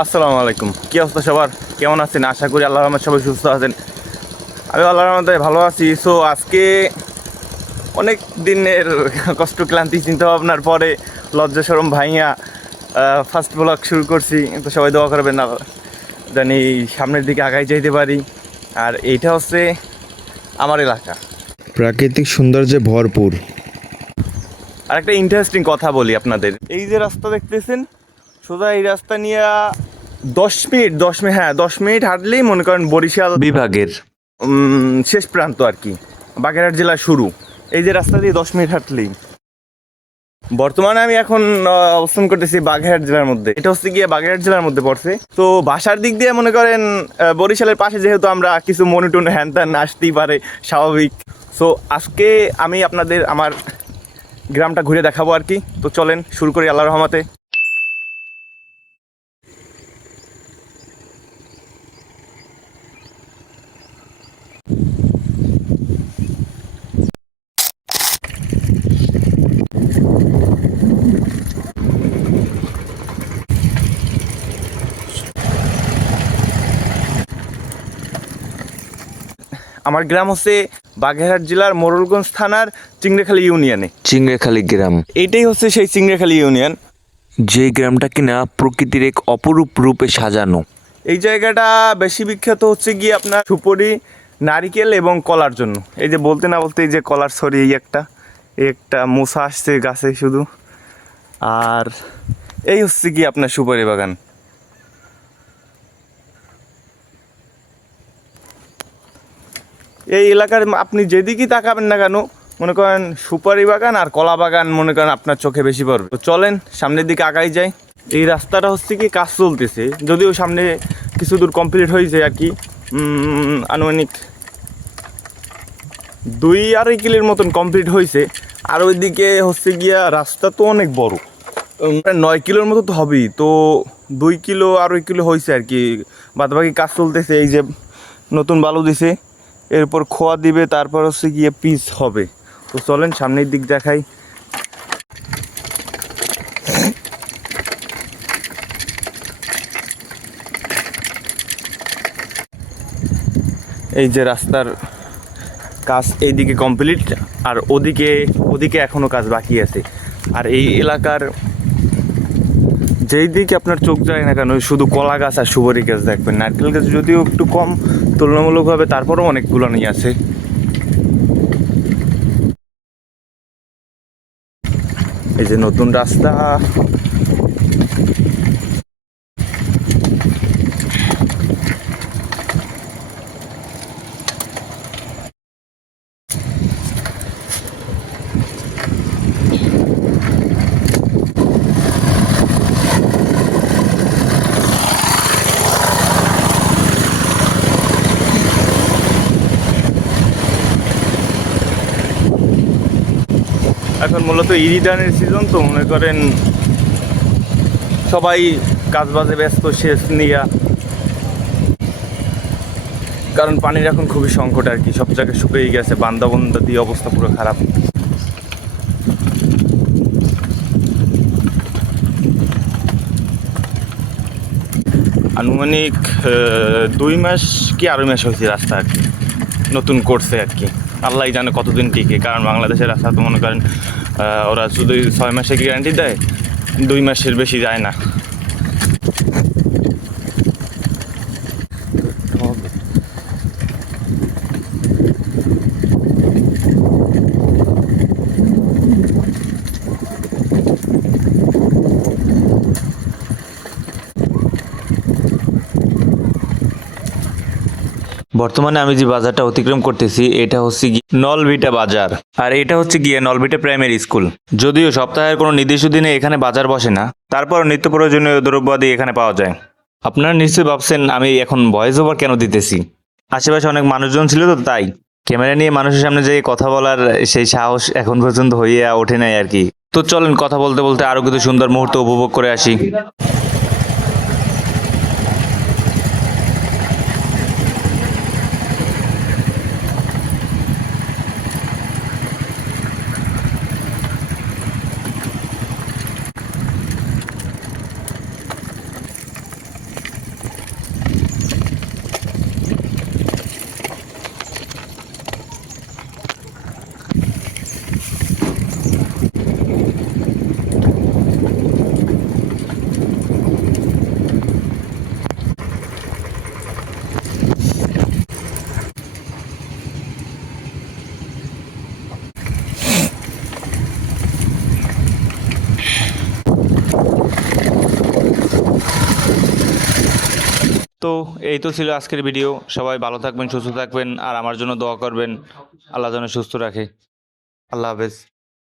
আসসালামু আলাইকুম। কি অবস্থা সবার? কেমন আছেন? আশা করি আল্লাহর রহমতে সবাই সুস্থ আছেন। আমি আল্লাহর রহমতে ভালো আছি। সো আজকে অনেক দিনের কষ্ট ক্লান্তি চিন্তা ভাবনার পরে লজ্জা শরম ভাইয়া ফার্স্ট ব্লগ শুরু করছি। তো সবাই দোয়া করবেন না জানি সামনের দিকে আগাই যাইতে পারি। আর এইটা হচ্ছে আমার এলাকা, প্রাকৃতিক সৌন্দর্যে ভরপুর। আর একটা ইন্টারেস্টিং কথা বলি আপনাদের। এই যে রাস্তা দেখতেছেন, সোজা এই রাস্তা নিয়ে 10 মিনিট, হ্যাঁ 10 মিনিট হাঁটলেই মনে করেন বরিশাল বিভাগের শেষ প্রান্ত আর কি, বাগেরহাট জেলার শুরু। এই যে রাস্তা দিয়ে 10 মিনিট হাঁটলেই। বর্তমানে আমি এখন অবস্থান করতেছি বাগেরহাট জেলার মধ্যে। এটা হচ্ছে গিয়ে বাগেরহাট জেলার মধ্যে পড়ছে। তো ভাষার দিক দিয়ে মনে করেন বরিশালের পাশে, যেহেতু আমরা কিছু মনুটন হ্যান ত্যান আসতেই পারে, স্বাভাবিক। সো আজকে আমি আপনাদের আমার গ্রামটা ঘুরে দেখাবো আর কি। তো চলেন শুরু করি আল্লাহর রহমতে। আমার গ্রাম হচ্ছে বাগেরহাট জেলার মোড়লগঞ্জ থানার চিংড়িখালী ইউনিয়নে। চিংড়িখালী গ্রাম, এইটাই হচ্ছে সেই চিংড়িখালী ইউনিয়ন, যে গ্রামটা কিনা প্রকৃতির এক অপরূপ রূপে সাজানো। এই জায়গাটা বেশি বিখ্যাত হচ্ছে গিয়ে আপনার সুপুরি, নারিকেল এবং কলার জন্য। এই যে বলতে না বলতে এই যে কলার ছড়ি, এই একটা মোসা আসছে গাছে শুধু। আর এই হচ্ছে গিয়ে আপনার সুপারি বাগান। এই এলাকার আপনি যেদিকেই তাকাবেন না কেন, মনে করেন সুপারি বাগান আর কলা বাগান মনে করেন আপনার চোখে বেশি পড়বে। তো চলেন সামনের দিকে আগাই যাই। এই রাস্তাটা হচ্ছে কি কাজ চলতেছে, যদিও সামনে কিছু দূর কমপ্লিট হয়েছে আর কি। আনুমানিক 2-2.5 কিলোর মতন কমপ্লিট হয়েছে। আর ওইদিকে হচ্ছে গিয়া রাস্তা তো অনেক বড়, 9 কিলোর মতো তো হবেই। তো 2 কিলো 2.5 কিলো হয়েছে আর কি, বাদবাকি কাজ চলতেছে। এই যে নতুন বালু দিছে, এরপর খোয়া দিবে, তারপর হচ্ছে গিয়ে পিচ হবে। তো চলেন সামনের দিক দেখাই। এই যে রাস্তার কাজ এইদিকে কমপ্লিট, আর ওদিকে এখনো কাজ বাকি আছে। আর এই এলাকার যেই দিকে আপনার চোখ যায় না কেন, শুধু কলা গাছ আর সুপারি গাছ দেখবেন। নারকেল গাছ যদিও একটু কম তুলনামূলকভাবে, তারপরেও অনেকগুলো নিয়ে আছে। এই যে নতুন রাস্তা, এখন মূলত ইরিধানের সিজন, তো মনে করেন সবাই কাজবাজে ব্যস্ত শেষ নিয়ে। কারণ পানির এখন খুবই সংকট আর কি, সব জায়গায় শুকিয়ে গেছে। বান্দা দিয়ে অবস্থা পুরো খারাপ। আনুমানিক 2 মাস কি 2.5 মাস হয়েছে রাস্তা আর কি, নতুন করছে আর কি। আল্লাহ জানে কতদিন টিকে, কারণ বাংলাদেশের রাস্তা তো মনে করেন ওরা শুধু 6 মাসে গ্যারান্টি দেয়, 2 মাসের বেশি যায় না। বর্তমানে আমি যে বাজারটা অতিক্রম করতেছি এটা হচ্ছে গিয়ে নলভিটা বাজার, আর এটা হচ্ছে গিয়ে নলভিটা প্রাইমারি স্কুল। যদিও সপ্তাহের কোনো নির্দিষ্ট দিনে এখানে বাজার বসে না, তারপর নিত্য প্রয়োজনীয় দ্রব্যাদি এখানে পাওয়া যায়। আপনারা নিশ্চয়ই ভাবছেন আমি এখন ভয়েস ওভার কেন দিতেছি। আশেপাশে অনেক মানুষজন ছিল তো তাই ক্যামেরা নিয়ে মানুষের সামনে যে কথা বলার সেই সাহস এখন পর্যন্ত হয়ে ওঠে নাই আর কি। তো চলেন কথা বলতে বলতে আরো কিছু সুন্দর মুহূর্ত উপভোগ করে আসি। তো এই তো ছিল আজকের ভিডিও। সবাই ভালো থাকবেন, সুস্থ থাকবেন, আর আমার জন্য দোয়া করবেন। আল্লাহ যেন সুস্থ রাখে। আল্লাহ হাফেজ।